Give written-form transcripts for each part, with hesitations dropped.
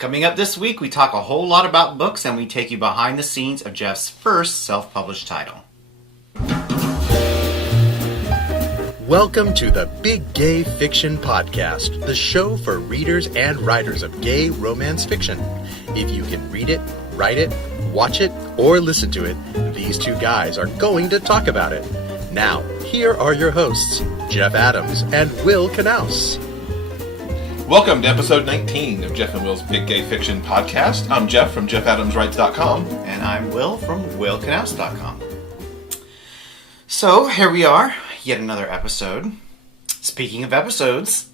Coming up this week, we talk a whole lot about books and we take you behind the scenes of Jeff's first self-published title. Welcome to the Big Gay Fiction Podcast, the show for readers and writers of gay romance fiction. If you can read it, write it, watch it, or listen to it, these two guys are going to talk about it. Now, here are your hosts, Jeff Adams and Will Knaus. Welcome to episode 19 of Jeff and Will's Big Gay Fiction Podcast. I'm Jeff from JeffAdamsWrites.com. And I'm Will from WillKnaus.com. So, here we are, yet another episode. Speaking of episodes,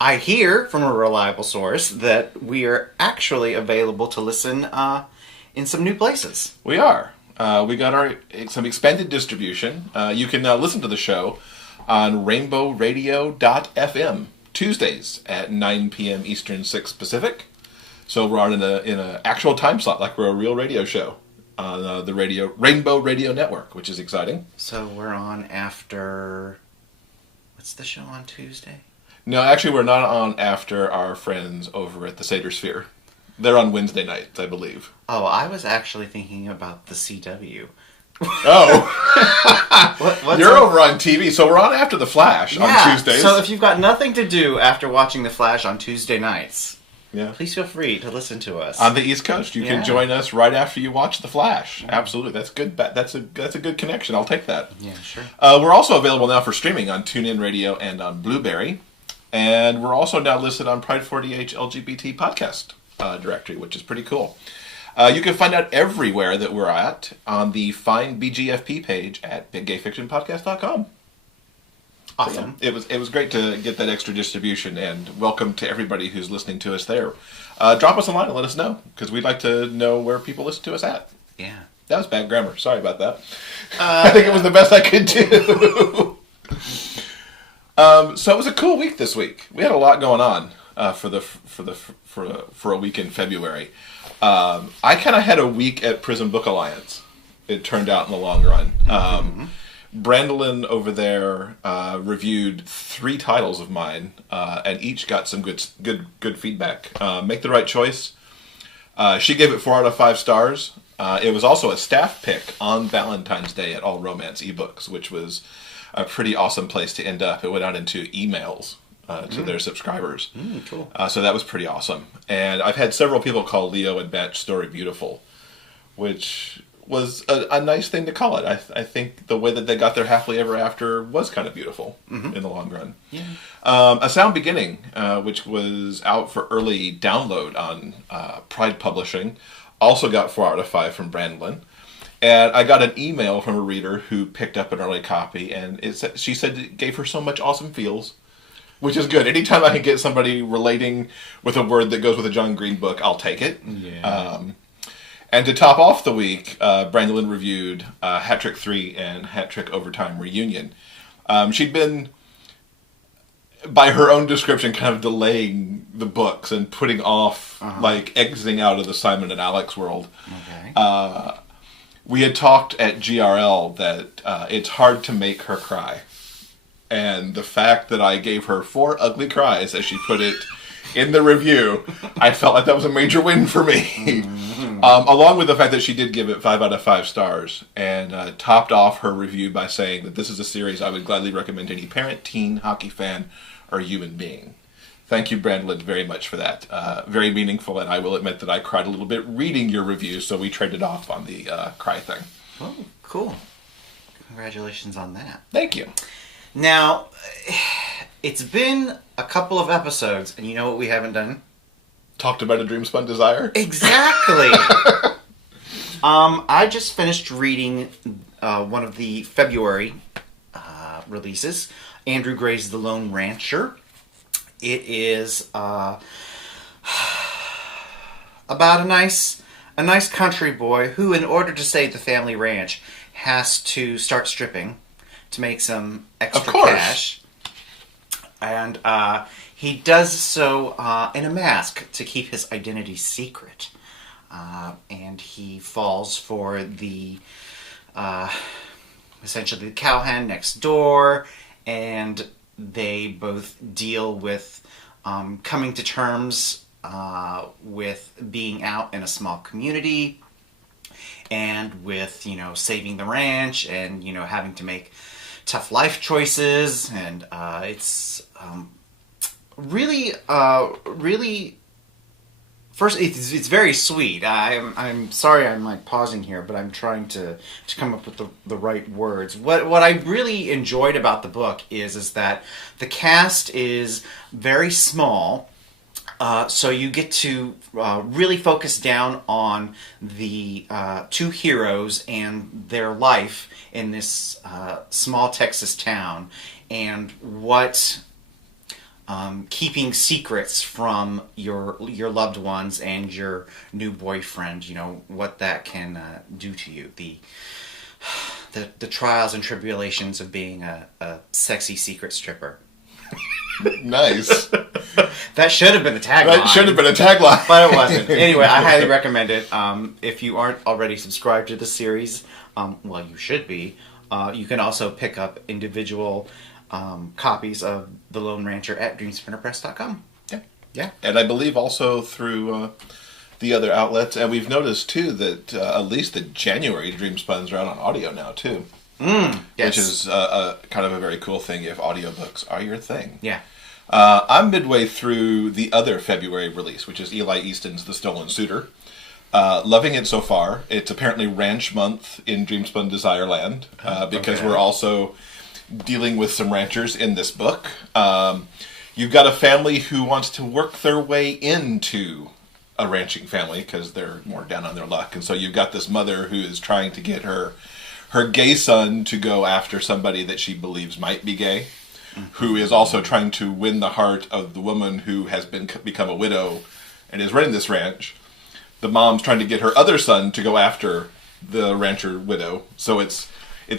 I hear from a reliable source that we are actually available to listen in some new places. We are. We got some expanded distribution. You can now listen to the show on rainbowradio.fm. Tuesdays at 9 p.m. Eastern, 6 Pacific. So we're on in a actual time slot, like we're a real radio show on the Rainbow Radio Network, which is exciting. So we're on after... What's the show on Tuesday? No, actually we're not on after our friends over at the Seder Sphere. They're on Wednesday nights, I believe. Oh, I was actually thinking about the CW. Oh. You're over on TV, so we're on after The Flash on Tuesdays. So if you've got nothing to do after watching The Flash on Tuesday nights, please feel free to listen to us. On the East Coast, you can join us right after you watch The Flash. Absolutely. That's good. That's a good connection. I'll take that. Yeah, sure. We're also available now for streaming on TuneIn Radio and on Blueberry. And we're also now listed on Pride 40H LGBT podcast directory, which is pretty cool. You can find out everywhere that we're at on the Find BGFP page at biggayfictionpodcast.com. Awesome. So, it was great to get that extra distribution, and welcome to everybody who's listening to us there. Drop us a line and let us know, because we'd like to know where people listen to us at. Yeah. That was bad grammar. Sorry about that. I think it was the best I could do. So it was a cool week this week. We had a lot going on for a week in February. I kind of had a week at Prison Book Alliance, it turned out in the long run. Brandolin over there reviewed 3 titles of mine, and each got some good feedback. Make the Right Choice. She gave it 4 out of 5 stars. It was also a staff pick on Valentine's Day at All Romance eBooks, which was a pretty awesome place to end up. It went out into emails to their subscribers. Cool. So that was pretty awesome. And I've had several people call Leo and Batch's story beautiful, which was a nice thing to call it. I think the way that they got their happily ever after was kind of beautiful in the long run. Yeah. A Sound Beginning, which was out for early download on Pride Publishing, also got 4 out of 5 from Brandolin. And I got an email from a reader who picked up an early copy, and she said it gave her so much awesome feels. Which is good. Anytime I can get somebody relating with a word that goes with a John Green book, I'll take it. Yeah. And to top off the week, Brandolin reviewed Hat Trick 3 and Hat Trick Overtime Reunion. She'd been, by her own description, kind of delaying the books and putting off, exiting out of the Simon and Alex world. Okay. We had talked at GRL that it's hard to make her cry. And the fact that I gave her 4 ugly cries, as she put it in the review, I felt like that was a major win for me. Along with the fact that she did give it 5 out of 5 stars, and topped off her review by saying that this is a series I would gladly recommend to any parent, teen, hockey fan, or human being. Thank you, Brandolin, very much for that. Very meaningful, and I will admit that I cried a little bit reading your review, so we traded off on the cry thing. Oh, cool. Congratulations on that. Thank you. Now, it's been a couple of episodes, and you know what we haven't done? Talked about A Dream Spun Desire? Exactly! I just finished reading one of the February releases, Andrew Gray's The Lone Rancher. It is about a nice country boy who, in order to save the family ranch, has to start stripping to make some extra cash. And he does so in a mask to keep his identity secret. And he falls for the essentially the cowhand next door, and they both deal with coming to terms with being out in a small community and with, saving the ranch and, having to make tough life choices. And it's really, first, it's very sweet. I'm sorry I'm like pausing here, but I'm trying to come up with the right words. What I really enjoyed about the book is that the cast is very small. So you get to really focus down on the two heroes and their life in this small Texas town, and what keeping secrets from your loved ones and your new boyfriend, what that can do to you. The trials and tribulations of being a sexy secret stripper. Nice. That should have been the tagline. That should have been a tagline. But it wasn't. Anyway, I highly recommend it. If you aren't already subscribed to the series, well, you should be. You can also pick up individual copies of The Lone Rancher at dreamsprinterpress.com. Yeah. And I believe also through the other outlets. And we've noticed, too, that at least the January Dream Spuns are out on audio now, too. Yes. Which is kind of a very cool thing if audiobooks are your thing. Yeah. I'm midway through the other February release, which is Eli Easton's The Stolen Suitor. Loving it so far. It's apparently Ranch Month in Dreamspun Desireland, because we're also dealing with some ranchers in this book. You've got a family who wants to work their way into a ranching family because they're more down on their luck. And so you've got this mother who is trying to get her gay son to go after somebody that she believes might be gay, who is also trying to win the heart of the woman who has become a widow and is running this ranch. The mom's trying to get her other son to go after the rancher widow. So it's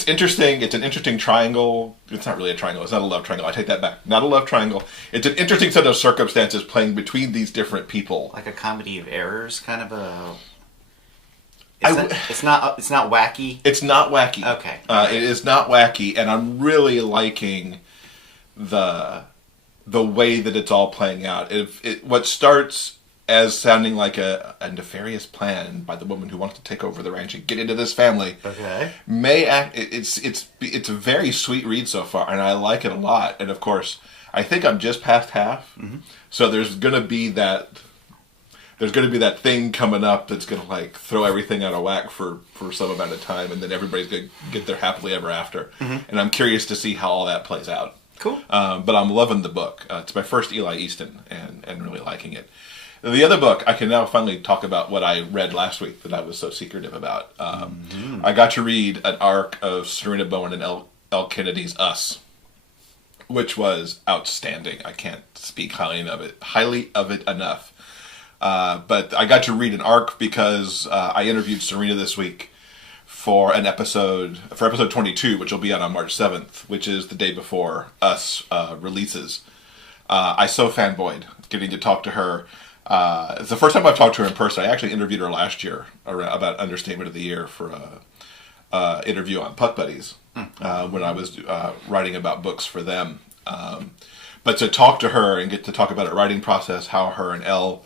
interesting. It's an interesting triangle. It's not really a triangle. It's not a love triangle. I take that back. Not a love triangle. It's an interesting set of circumstances playing between these different people. Like a comedy of errors, kind of a... It's not wacky? It's not wacky. Okay. It is not wacky, and I'm really liking the way that it's all playing out. What starts as sounding like a nefarious plan by the woman who wants to take over the ranch and get into this family, it's a very sweet read so far, and I like it a lot. And of course, I think I'm just past half, so there's gonna be that thing coming up that's going to like throw everything out of whack for some amount of time, and then everybody's going to get their happily ever after. And I'm curious to see how all that plays out. Cool. But I'm loving the book. It's my first Eli Easton, and really liking it. The other book, I can now finally talk about what I read last week that I was so secretive about. I got to read an arc of Sarina Bowen Elle Kennedy's Us, which was outstanding. I can't speak highly of it enough. But I got to read an arc because I interviewed Sarina this week for episode 22, which will be out on March 7th, which is the day before Us releases. I so fanboyed getting to talk to her. It's the first time I've talked to her in person. I actually interviewed her last year about Understatement of the Year for an interview on Puck Buddies when I was writing about books for them. But to talk to her and get to talk about her writing process, how her and Elle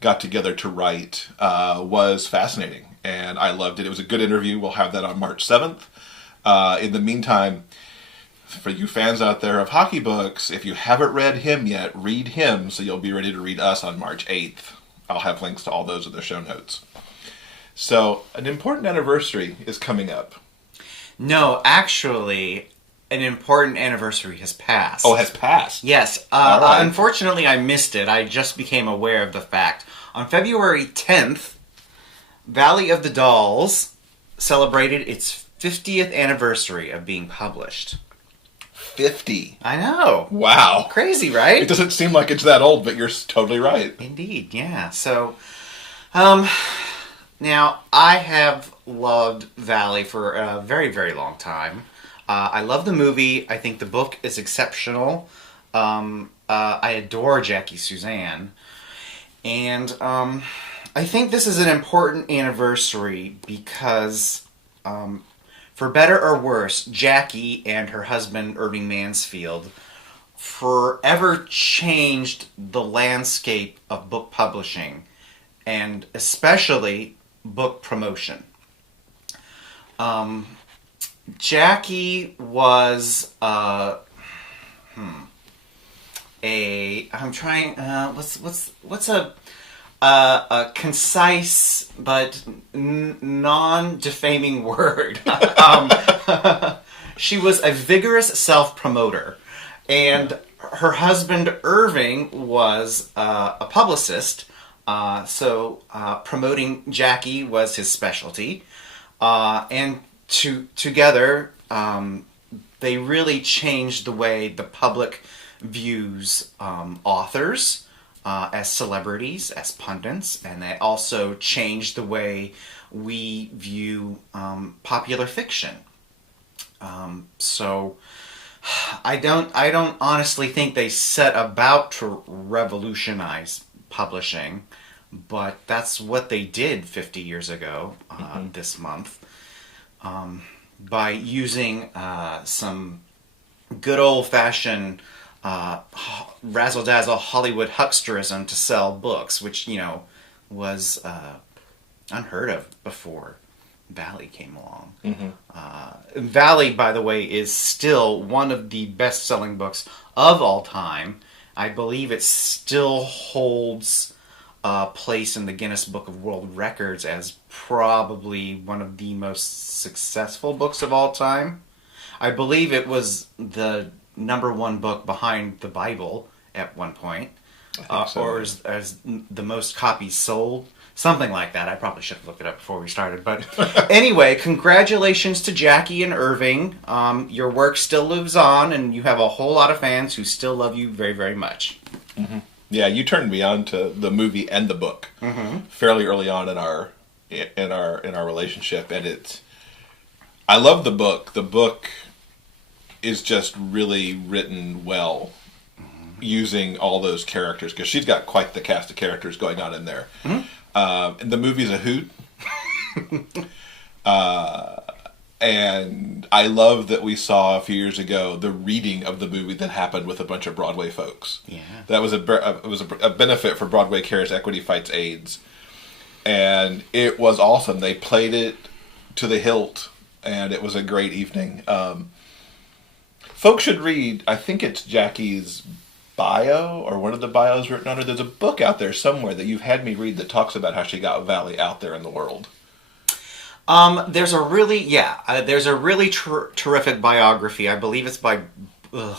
got together to write, was fascinating, and I loved it. It was a good interview. We'll have that on March 7th. In the meantime, for you fans out there of hockey books, if you haven't read him yet, read him so you'll be ready to read Us on March 8th. I'll have links to all those in the show notes. So, an important anniversary is coming up. No, actually, an important anniversary has passed. Oh, has passed? Yes. Right. Unfortunately, I missed it. I just became aware of the fact. On February 10th, Valley of the Dolls celebrated its 50th anniversary of being published. 50. I know. Wow. Crazy, right? It doesn't seem like it's that old, but you're totally right. Indeed, yeah. So, now, I have loved Valley for a very, very long time. I love the movie. I think the book is exceptional. I adore Jackie Suzanne. And I think this is an important anniversary because, for better or worse, Jackie and her husband, Irving Mansfield, forever changed the landscape of book publishing, and especially book promotion. Jackie was I'm trying. What's a concise but non-defaming word? She was a vigorous self-promoter, and her husband Irving was a publicist. So promoting Jackie was his specialty, and together they really changed the way the public views authors as celebrities, as pundits, and they also changed the way we view popular fiction. So I don't honestly think they set about to revolutionize publishing, but that's what they did 50 years ago this month, by using some good old-fashioned razzle-dazzle Hollywood hucksterism to sell books, which, was unheard of before Valley came along. Valley, by the way, is still one of the best-selling books of all time. I believe it still holds a place in the Guinness Book of World Records as probably one of the most successful books of all time. I believe it was the #1 book behind the Bible at one point, or as the most copies sold. Something like that. I probably should have looked it up before we started. But anyway, congratulations to Jackie and Irving. Your work still lives on, and you have a whole lot of fans who still love you very, very much. Yeah, you turned me on to the movie and the book fairly early on in our relationship, and I love the book. The book is just really written well, using all those characters, because she's got quite the cast of characters going on in there. And the movie's a hoot. And I love that we saw a few years ago the reading of the movie that happened with a bunch of Broadway folks. Yeah, that was a benefit for Broadway Cares Equity Fights AIDS, and it was awesome. They played it to the hilt, and it was a great evening. Folks should read. I think it's Jackie's bio, or one of the bios written on her. There's a book out there somewhere that you've had me read that talks about how she got Valley out there in the world. There's a really terrific biography. I believe it's by, I'm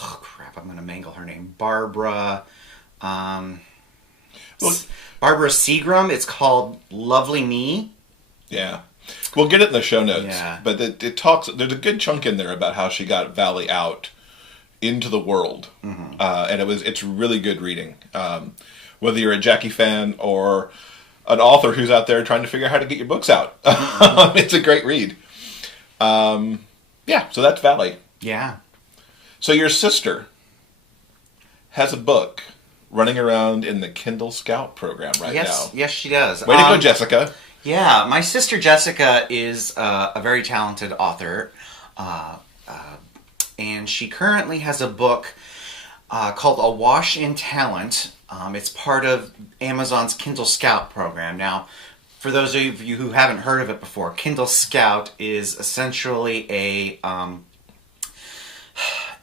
going to mangle her name. Barbara Seagram. It's called Lovely Me. Yeah. We'll get it in the show notes. Yeah. But it talks, there's a good chunk in there about how she got Valley out into the world. And it's really good reading. Whether you're a Jackie fan or an author who's out there trying to figure out how to get your books out. It's a great read. So that's Valley. Yeah. So your sister has a book running around in the KindleScout program now. Yes, she does. Way to go, Jessica. Yeah, my sister Jessica is a very talented author. And she currently has a book called Awash in Talent. It's part of Amazon's KindleScout program. Now, for those of you who haven't heard of it before, KindleScout is essentially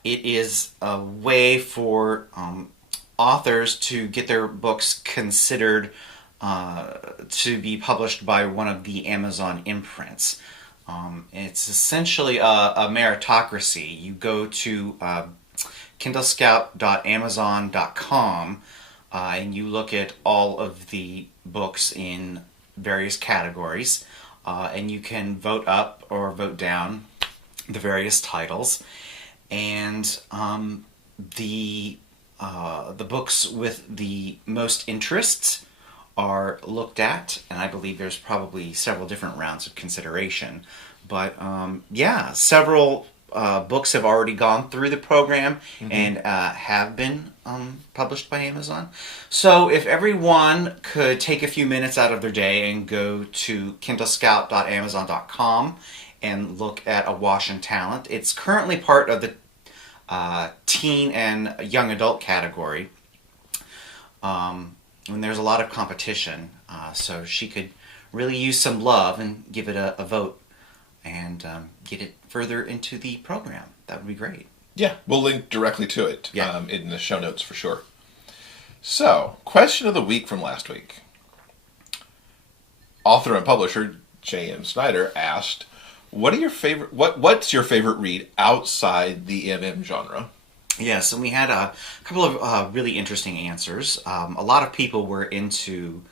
it is a way for authors to get their books considered to be published by one of the Amazon imprints. It's essentially a meritocracy. You go to KindleScout.amazon.com and you look at all of the books in various categories, and you can vote up or vote down the various titles. And the books with the most interests are looked at, and I believe there's probably several different rounds of consideration. But several books have already gone through the program and have been published by Amazon. So if everyone could take a few minutes out of their day and go to KindleScout.amazon.com and look at Awash in Talent. It's currently part of the teen and young adult category. When there's a lot of competition, so she could really use some love and give it a vote and get it further into the program. That would be great. Yeah, we'll link directly to it in the show notes for sure. So, question of the week from last week. Author and publisher J.M. Snyder asked, what's your favorite read outside the MM genre? Yes, and we had a couple of really interesting answers. A lot of people were into,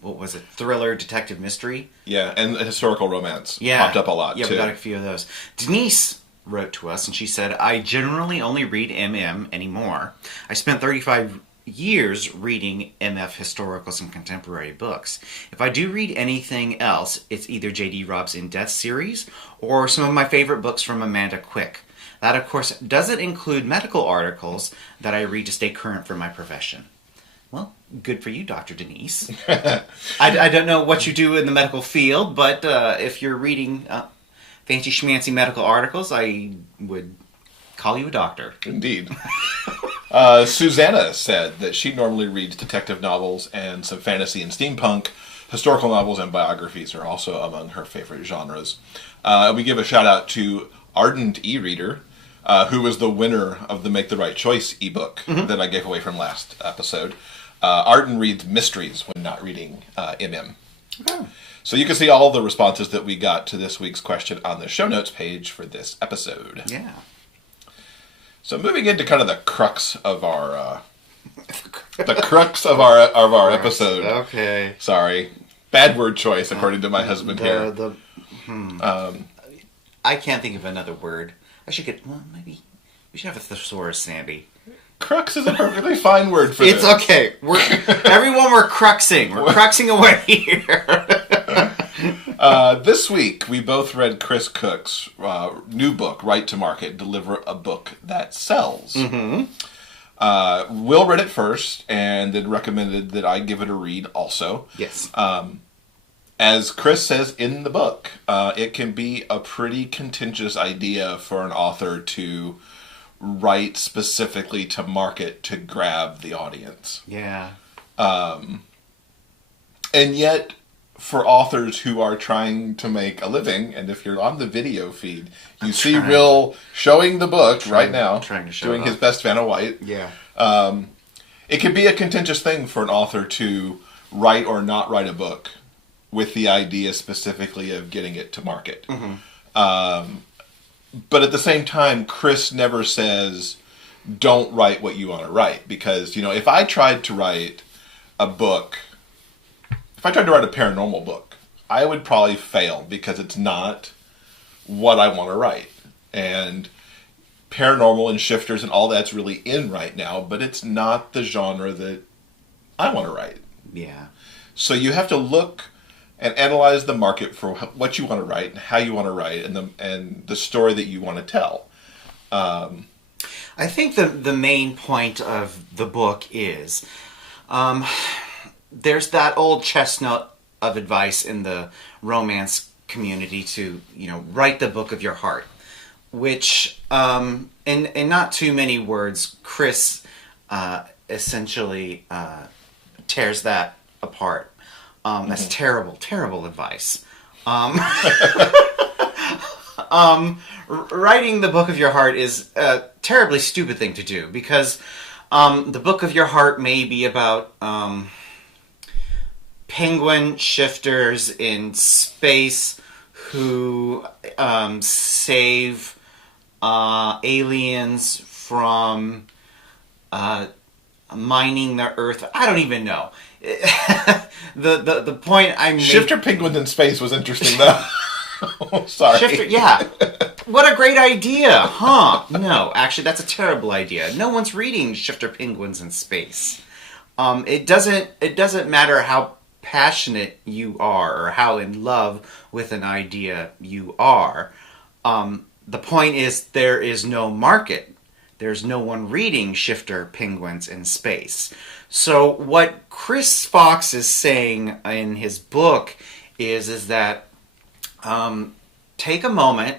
what was it, thriller, detective mystery? Yeah, and historical romance popped up a lot, too. Yeah, we got a few of those. Denise wrote to us, and she said, I generally only read MM anymore. I spent 35 years reading MF historicals and contemporary books. If I do read anything else, it's either J.D. Robb's In Death series or some of my favorite books from Amanda Quick. That, of course, doesn't include medical articles that I read to stay current for my profession. Well, good for you, Dr. Denise. I don't know what you do in the medical field, but if you're reading fancy schmancy medical articles, I would call you a doctor. Indeed. Susanna said that she normally reads detective novels and some fantasy and steampunk. Historical novels and biographies are also among her favorite genres. We give a shout out to Ardent E-Reader, who was the winner of the Make the Right Choice ebook that I gave away from last episode. Arden reads mysteries when not reading MM. Okay. So you can see all the responses that we got to this week's question on the show notes page for this episode. Yeah. So moving into kind of the crux of our episode. Okay. Sorry, bad word choice according to my husband here. I can't think of another word. I should get. Well, maybe we should have a thesaurus, Sandy. Crux is a perfectly fine word for this. It's okay. Everyone, we're cruxing. We're cruxing away here. This week, we both read Chris Cook's new book, Right to Market, Deliver a Book That Sells. Mm-hmm. Will read it first, and then recommended that I give it a read also. Yes. As Chris says in the book, it can be a pretty contentious idea for an author to write specifically to market to grab the audience. Yeah. And yet, for authors who are trying to make a living, and if you're on the video feed, you see Will showing the book right now, doing his best Vanna White. Yeah. It can be a contentious thing for an author to write or not write a book with the idea specifically of getting it to market. Mm-hmm. But at the same time, Chris never says, don't write what you want to write. Because, if I tried to write a book, if I tried to write a paranormal book, I would probably fail because it's not what I want to write. And paranormal and shifters and all that's really in right now, but it's not the genre that I want to write. Yeah. So you have to look and analyze the market for what you want to write and how you want to write and the story that you want to tell. I think the main point of the book is there's that old chestnut of advice in the romance community to, write the book of your heart, which, in not too many words, Chris essentially tears that apart. That's terrible, terrible advice. Writing the book of your heart is a terribly stupid thing to do because the book of your heart may be about penguin shifters in space who save aliens from mining the Earth. I don't even know. The point I'm making... Shifter penguins in space was interesting, though. Sorry. Shifter, yeah. What a great idea, huh? No, actually, that's a terrible idea. No one's reading Shifter penguins in space. It doesn't matter how passionate you are or how in love with an idea you are. The point is there is no market. There's no one reading Shifter penguins in space. So what Chris Fox is saying in his book is that take a moment,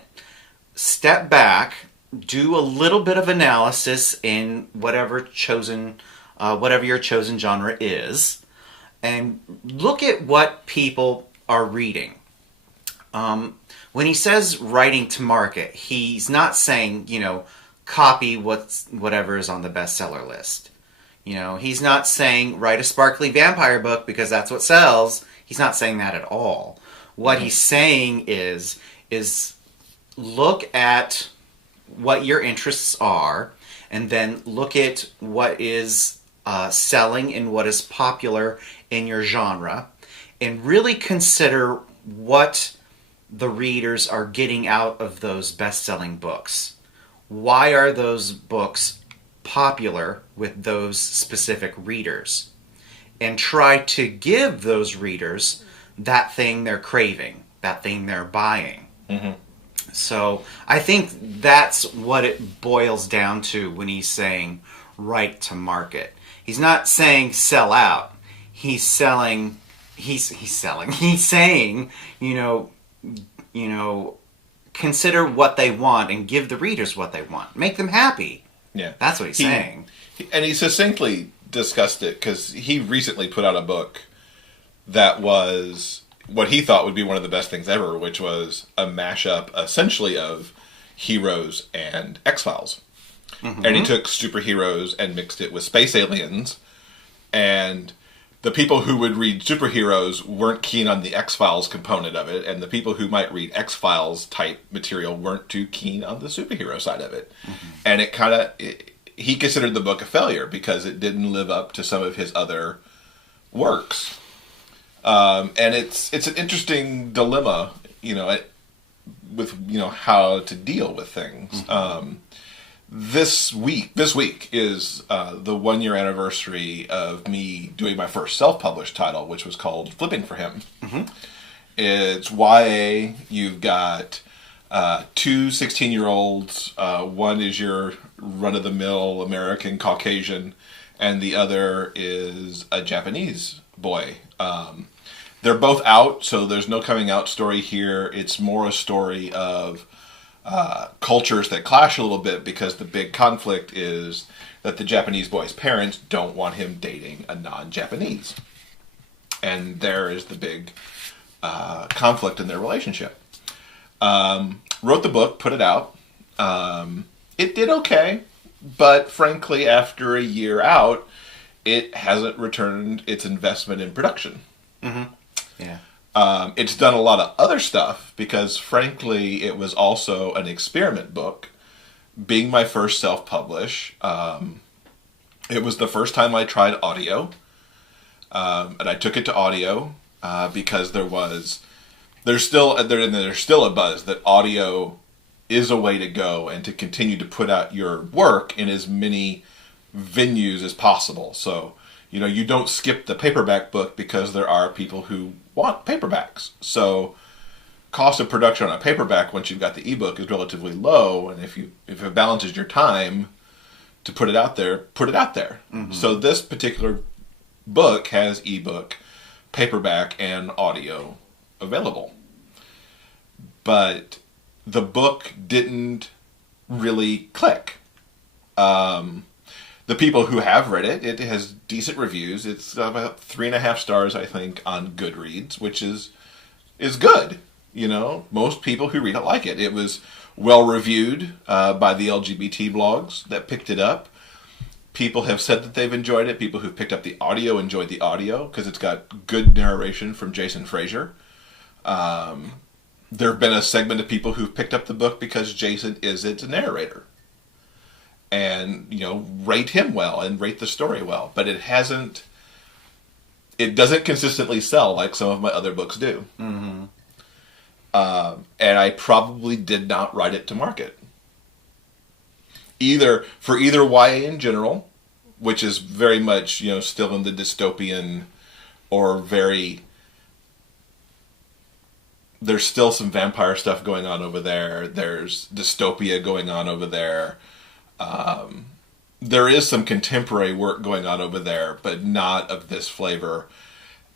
step back, do a little bit of analysis in whatever your chosen genre is, and look at what people are reading. When he says writing to market, he's not saying, copy whatever is on the bestseller list. He's not saying write a sparkly vampire book because that's what sells. He's not saying that at all. What he's saying is look at what your interests are, and then look at what is selling and what is popular in your genre, and really consider what the readers are getting out of those best-selling books. Why are those books popular with those specific readers? And try to give those readers that thing they're craving, that thing they're buying. Mm-hmm. So I think that's what it boils down to when he's saying write to market. He's not saying sell out. He's saying, consider what they want and give the readers what they want. Make them happy. Yeah. That's what he's saying. And he succinctly discussed it because he recently put out a book that was what he thought would be one of the best things ever, which was a mashup essentially of Heroes and X-Files. Mm-hmm. And he took superheroes and mixed it with space aliens, and the people who would read superheroes weren't keen on the X-Files component of it, and the people who might read X-Files type material weren't too keen on the superhero side of it. Mm-hmm. And he considered the book a failure because it didn't live up to some of his other works. And it's an interesting dilemma, with how to deal with things. Mm-hmm. This week is the 1 year anniversary of me doing my first self-published title, which was called Flipping for Him. Mm-hmm. It's YA. You've got two 16-year-olds. One is your run-of-the-mill American Caucasian, and the other is a Japanese boy. They're both out, so there's no coming out story here. It's more a story of cultures that clash a little bit, because the big conflict is that the Japanese boy's parents don't want him dating a non-Japanese. And there is the big conflict in their relationship. Wrote the book, put it out. It did okay, but frankly, after a year out, it hasn't returned its investment in production. Mm-hmm. Yeah. It's done a lot of other stuff because, frankly, it was also an experiment book. Being my first self-publish, it was the first time I tried audio, and I took it to audio because there's still a buzz that audio is a way to go and to continue to put out your work in as many venues as possible. So, you don't skip the paperback book because there are people who want paperbacks. So cost of production on a paperback once you've got the ebook is relatively low, and if it balances your time to put it out there, put it out there. Mm-hmm. So this particular book has ebook, paperback, and audio available. But the book didn't really click. The people who have read it has decent reviews. It's about 3.5 stars, I think, on Goodreads, which is good. Most people who read it like it. It was well reviewed by the LGBT blogs that picked it up. People have said that they've enjoyed it. People who've picked up the audio enjoyed the audio because it's got good narration from Jason Frazier. There have been a segment of people who've picked up the book because Jason isn't a narrator. And, rate him well and rate the story well. But it doesn't consistently sell like some of my other books do. Mm-hmm. And I probably did not write it to market. Either YA in general, which is very much, still in the dystopian or there's still some vampire stuff going on over there. There's dystopia going on over there. There is some contemporary work going on over there, but not of this flavor.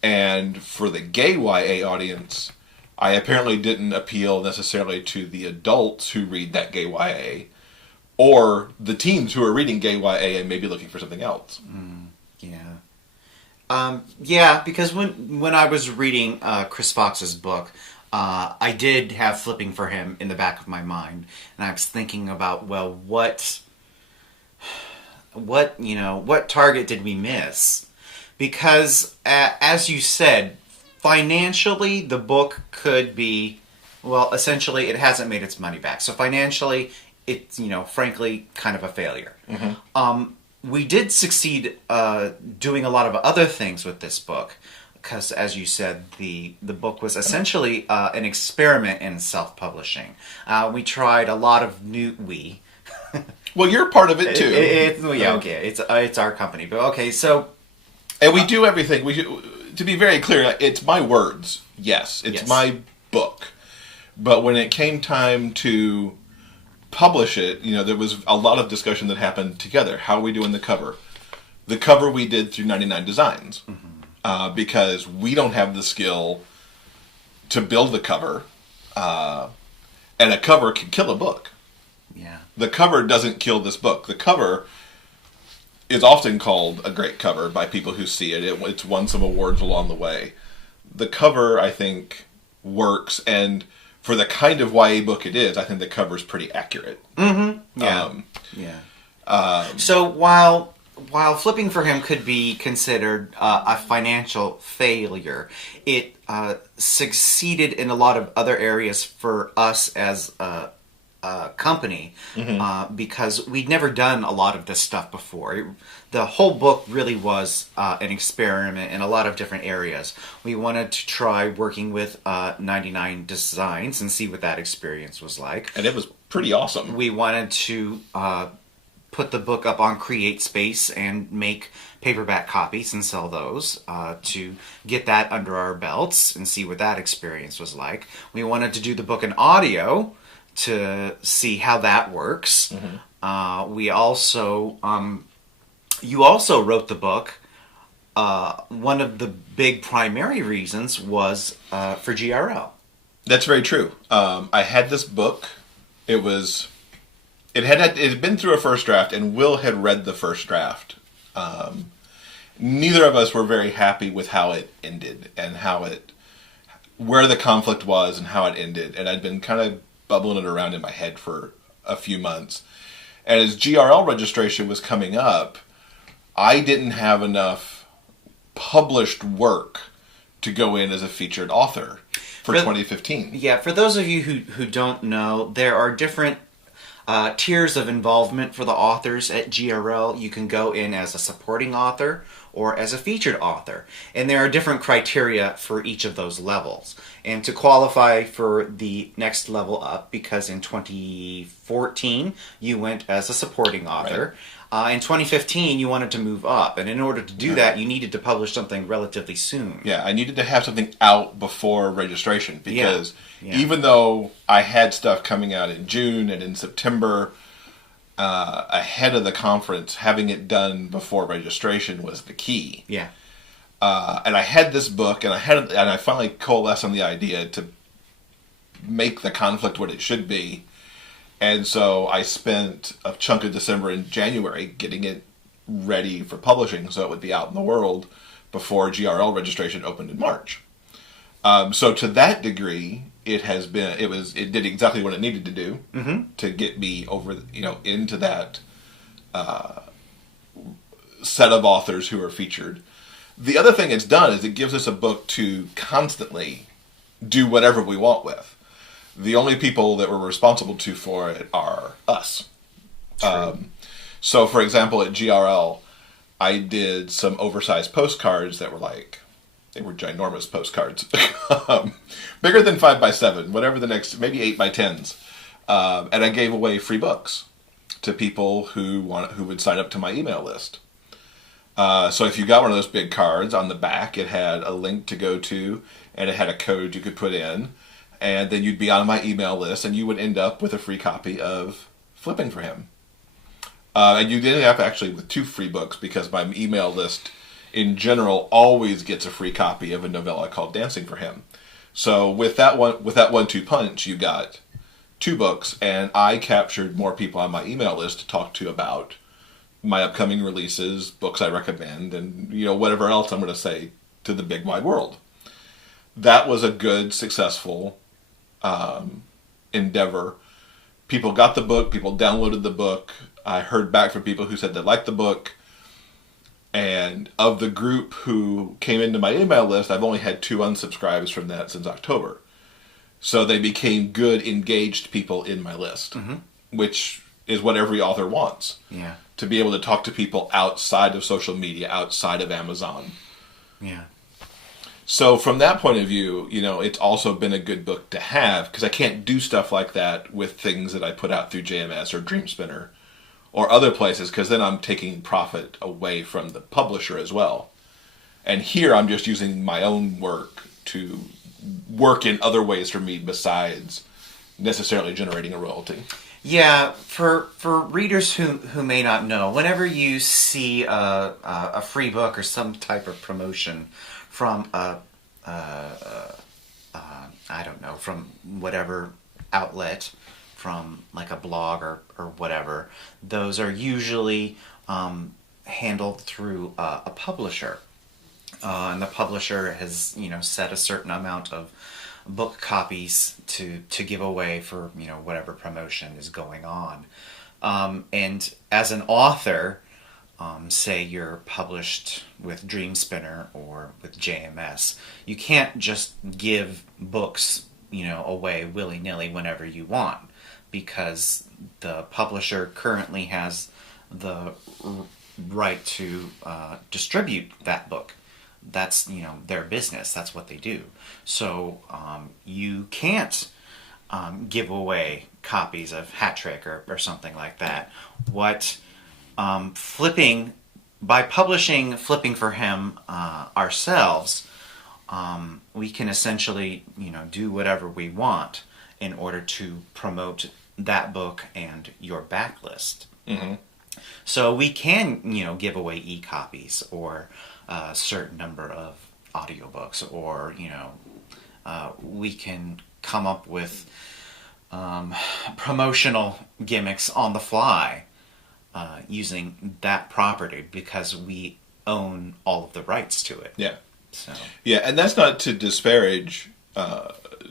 And for the gay YA audience, I apparently didn't appeal necessarily to the adults who read that gay YA, or the teens who are reading gay YA and maybe looking for something else. Yeah, because when I was reading Chris Fox's book, I did have Flipping for Him in the back of my mind, and I was thinking about, well, what target did we miss? Because as you said, financially the book could be, well, essentially it hasn't made its money back. So financially, it's frankly kind of a failure. We did succeed doing a lot of other things with this book, because, as you said, the book was essentially an experiment in self-publishing. We tried a lot of new... Well, you're part of it, too. It's our company. But okay, so... And we do everything. To be very clear, it's my words. Yes, it's my book. But when it came time to publish it, there was a lot of discussion that happened together. How are we doing the cover? The cover we did through 99 Designs. Because we don't have the skill to build the cover. And a cover can kill a book. Yeah. The cover doesn't kill this book. The cover is often called a great cover by people who see it. It's won some awards along the way. The cover, I think, works, and for the kind of YA book it is, I think the cover is pretty accurate. So while Flipping for Him could be considered a financial failure, it succeeded in a lot of other areas for us as a company, because we'd never done a lot of this stuff before. The whole book really was an experiment in a lot of different areas. We wanted to try working with 99 Designs and see what that experience was like. And it was pretty awesome. We wanted to put the book up on CreateSpace and make paperback copies and sell those to get that under our belts and see what that experience was like. We wanted to do the book in audio to see how that works. We also, you also wrote the book. One of the big primary reasons was for GRL. That's very true. I had this book. It had been through a first draft, and Will had read the first draft. Neither of us were very happy with how it ended and where the conflict was and how it ended. And I'd been kind of bubbling it around in my head for a few months. And as GRL registration was coming up, I didn't have enough published work to go in as a featured author for 2015. Yeah, for those of you who don't know, there are different tiers of involvement for the authors at GRL. You can go in as a supporting author or as a featured author. And there are different criteria for each of those levels. And to qualify for the next level up, because in 2014 you went as a supporting author, in 2015 you wanted to move up. And in order to do that, you needed to publish something relatively soon. Yeah, I needed to have something out before registration, because even though I had stuff coming out in June and in September, ahead of the conference, having it done before registration was the key. Yeah. And I had this book, and I finally coalesced on the idea to make the conflict what it should be. And so I spent a chunk of December and January getting it ready for publishing so it would be out in the world before GRL registration opened in March. So to that degree, it did exactly what it needed to do to get me over, into that set of authors who are featured. The other thing it's done is it gives us a book to constantly do whatever we want with. The only people that we're responsible to for it are us. So, for example, at GRL, I did some oversized postcards that were they were ginormous postcards. Bigger than 5x7, whatever the next, maybe 8x10s. And I gave away free books to people who would sign up to my email list. So if you got one of those big cards, on the back it had a link to go to, and it had a code you could put in, and then you'd be on my email list, and you would end up with a free copy of Flipping for Him. And you ended up actually with 2 free books, because my email list in general always gets a free copy of a novella called Dancing for Him. So with that 1-2 punch, you got 2 books, and I captured more people on my email list to talk to about my upcoming releases, books I recommend, and whatever else I'm going to say to the big wide world. That was a good, successful endeavor. People got the book, people downloaded the book. I heard back from people who said they liked the book. And of the group who came into my email list, I've only had 2 unsubscribes from that since October. So they became good, engaged people in my list, which is what every author wants. Yeah. To be able to talk to people outside of social media, outside of Amazon. Yeah. So from that point of view, it's also been a good book to have, because I can't do stuff like that with things that I put out through JMS or Dreamspinner or other places, because then I'm taking profit away from the publisher as well. And here I'm just using my own work to work in other ways for me besides necessarily generating a royalty. Yeah, for readers who may not know, whenever you see a free book or some type of promotion from I don't know, from whatever outlet, from like a blog or whatever, those are usually handled through a publisher. And the publisher has, set a certain amount of book copies to give away for, whatever promotion is going on. And as an author, say you're published with Dreamspinner or with JMS, you can't just give books, away willy-nilly whenever you want, because the publisher currently has the right to distribute that book. That's, their business. That's what they do. So you can't give away copies of Hat Trick or something like that. What by publishing Flipping for him ourselves, we can essentially, do whatever we want in order to promote that book and your backlist. Mm-hmm. So we can, give away e-copies or a certain number of audiobooks, or, we can come up with promotional gimmicks on the fly using that property, because we own all of the rights to it. Yeah. So. Yeah, and that's not to disparage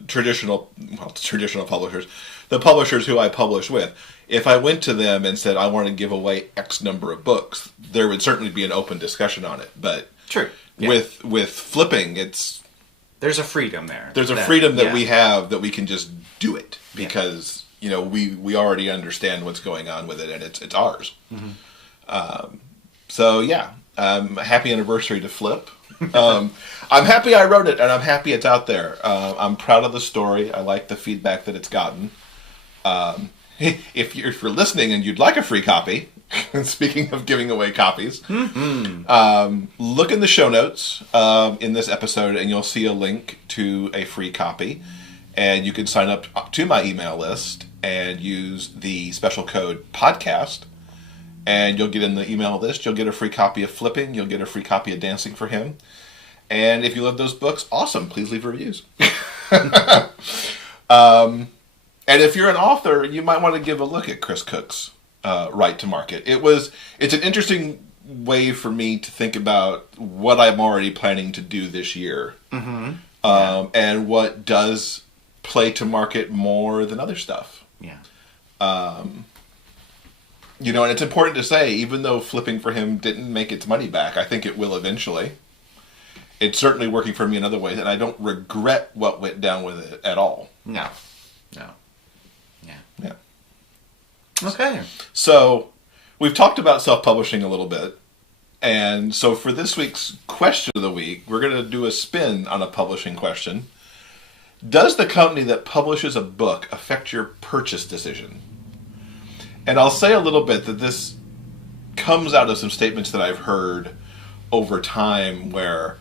traditional publishers. The publishers who I publish with, if I went to them and said I want to give away X number of books, there would certainly be an open discussion on it. But true. Yeah. With flipping, there's a freedom there. There's a freedom that we have, that we can just do it because we already understand what's going on with it, and it's ours. Mm-hmm. Happy anniversary to Flip. I'm happy I wrote it, and I'm happy it's out there. I'm proud of the story. I like the feedback that it's gotten. If you're listening and you'd like a free copy, speaking of giving away copies, look in the show notes in this episode, and you'll see a link to a free copy. And you can sign up to my email list and use the special code podcast, and you'll get in the email list. You'll get a free copy of Flipping. You'll get a free copy of Dancing for Him. And if you love those books, awesome. Please leave reviews. And if you're an author, you might want to give a look at Chris Cook's Right to Market. It's an interesting way for me to think about what I'm already planning to do this year. Mm-hmm. And what does play to market more than other stuff. Yeah. And it's important to say, even though Flipping for Him didn't make its money back, I think it will eventually. It's certainly working for me in other ways, and I don't regret what went down with it at all. No. Yeah. Okay. So, we've talked about self-publishing a little bit, and so for this week's question of the week, we're going to do a spin on a publishing question. Does the company that publishes a book affect your purchase decision? And I'll say a little bit that this comes out of some statements that I've heard over time, where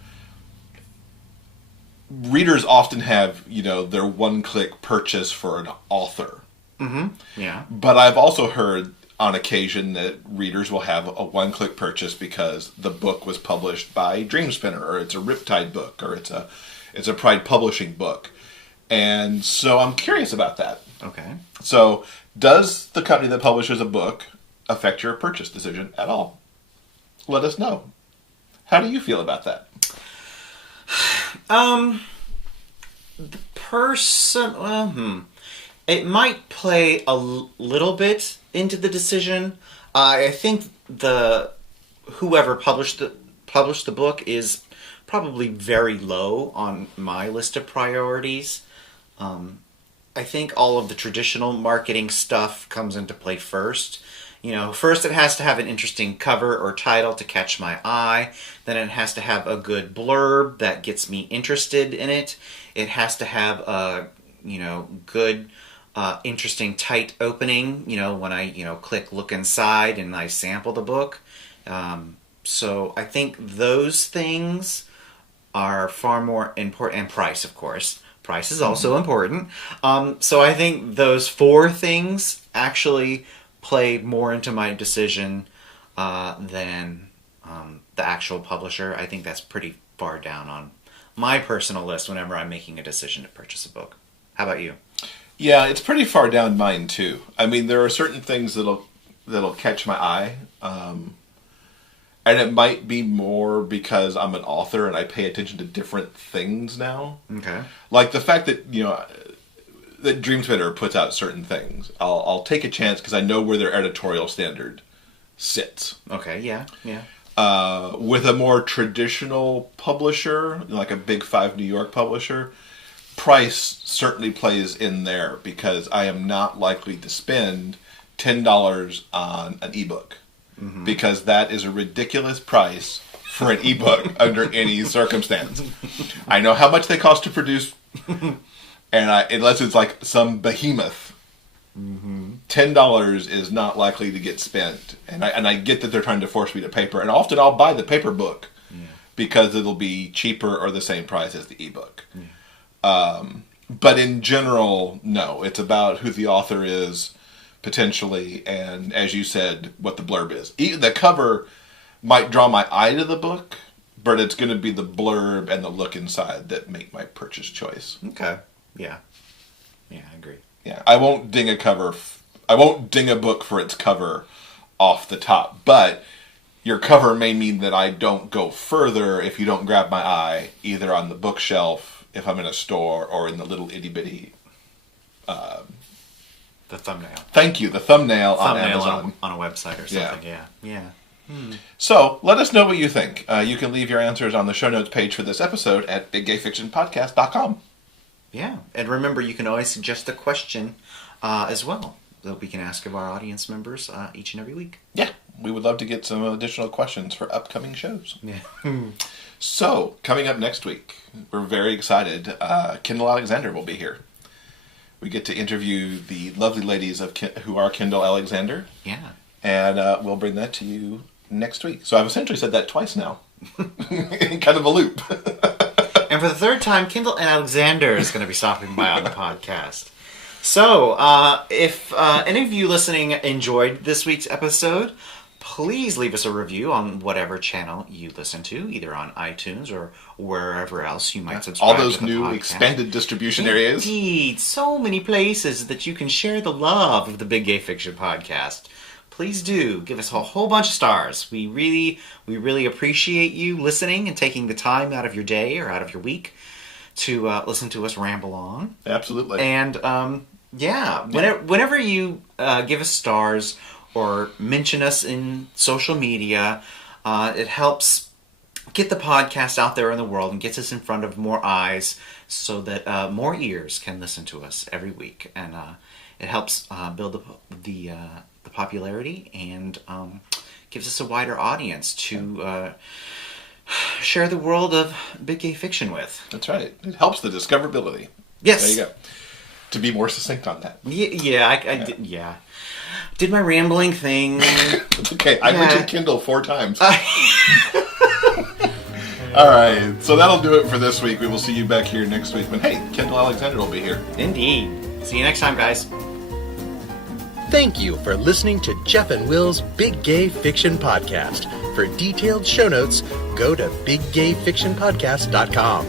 readers often have, their one-click purchase for an author. Mm-hmm. Yeah. But I've also heard on occasion that readers will have a one-click purchase because the book was published by Dreamspinner, or it's a Riptide book, or it's a Pride Publishing book. And so I'm curious about that. Okay. So, does the company that publishes a book affect your purchase decision at all? Let us know. How do you feel about that? The person, it might play a little bit into the decision. I think whoever published the book is probably very low on my list of priorities. I think all of the traditional marketing stuff comes into play first. First it has to have an interesting cover or title to catch my eye. Then it has to have a good blurb that gets me interested in it. It has to have a, good, interesting, tight opening, when I, click look inside and I sample the book. So I think those things are far more important, and price, of course. Price is also important. So I think those 4 things actually play more into my decision than the actual publisher. I think that's pretty far down on my personal list whenever I'm making a decision to purchase a book. How about you? Yeah, it's pretty far down mine too. I mean, there are certain things that'll catch my eye. And it might be more because I'm an author and I pay attention to different things now. Okay. Like the fact that, that Dreamspinner puts out certain things. I'll take a chance because I know where their editorial standard sits. Okay, yeah. With a more traditional publisher, like a Big 5 New York publisher, price certainly plays in there because I am not likely to spend $10 on an ebook. Mm-hmm. Because that is a ridiculous price for an ebook under any circumstance. I know how much they cost to produce, and unless it's like some behemoth, $10 is not likely to get spent. And I get that they're trying to force me to paper, and often I'll buy the paper book because it'll be cheaper or the same price as the ebook. But in general, no. It's about who the author is, potentially, and as you said, what the blurb is. The cover might draw my eye to the book, but it's going to be the blurb and the look inside that make my purchase choice. Okay. Yeah, I agree. Yeah, I won't ding a book for its cover off the top, but your cover may mean that I don't go further if you don't grab my eye, either on the bookshelf, if I'm in a store, or in the little itty-bitty the thumbnail. Thank you. The thumbnail on Amazon. On a website or something. Yeah. So, let us know what you think. You can leave your answers on the show notes page for this episode at biggayfictionpodcast.com. Yeah. And remember, you can always suggest a question as well that we can ask of our audience members each and every week. Yeah. We would love to get some additional questions for upcoming shows. Yeah. So, coming up next week, we're very excited. Kindle Alexander will be here. We get to interview the lovely ladies who are Kindle Alexander. Yeah. And we'll bring that to you next week. So I've essentially said that twice now. In kind of a loop. And for the 3rd time, Kindle and Alexander is going to be stopping by on the podcast. So, if any of you listening enjoyed this week's episode, please leave us a review on whatever channel you listen to, either on iTunes or wherever else you might subscribe to the podcast. All those new expanded distribution areas. Indeed, so many places that you can share the love of the Big Gay Fiction Podcast. Please do give us a whole bunch of stars. We really appreciate you listening and taking the time out of your day or out of your week to listen to us ramble on. Absolutely. And whenever you give us stars or mention us in social media, it helps get the podcast out there in the world and gets us in front of more eyes so that more ears can listen to us every week. And it helps build the popularity and gives us a wider audience to share the world of big gay fiction with. That's right. It helps the discoverability. Yes. There you go. To be more succinct on that. Yeah. Did my rambling thing. It's okay. I mentioned Kindle 4 times. All right. So that'll do it for this week. We will see you back here next week when, hey, Kindle Alexander will be here. Indeed. See you next time, guys. Thank you for listening to Jeff and Will's Big Gay Fiction Podcast. For detailed show notes, go to biggayfictionpodcast.com.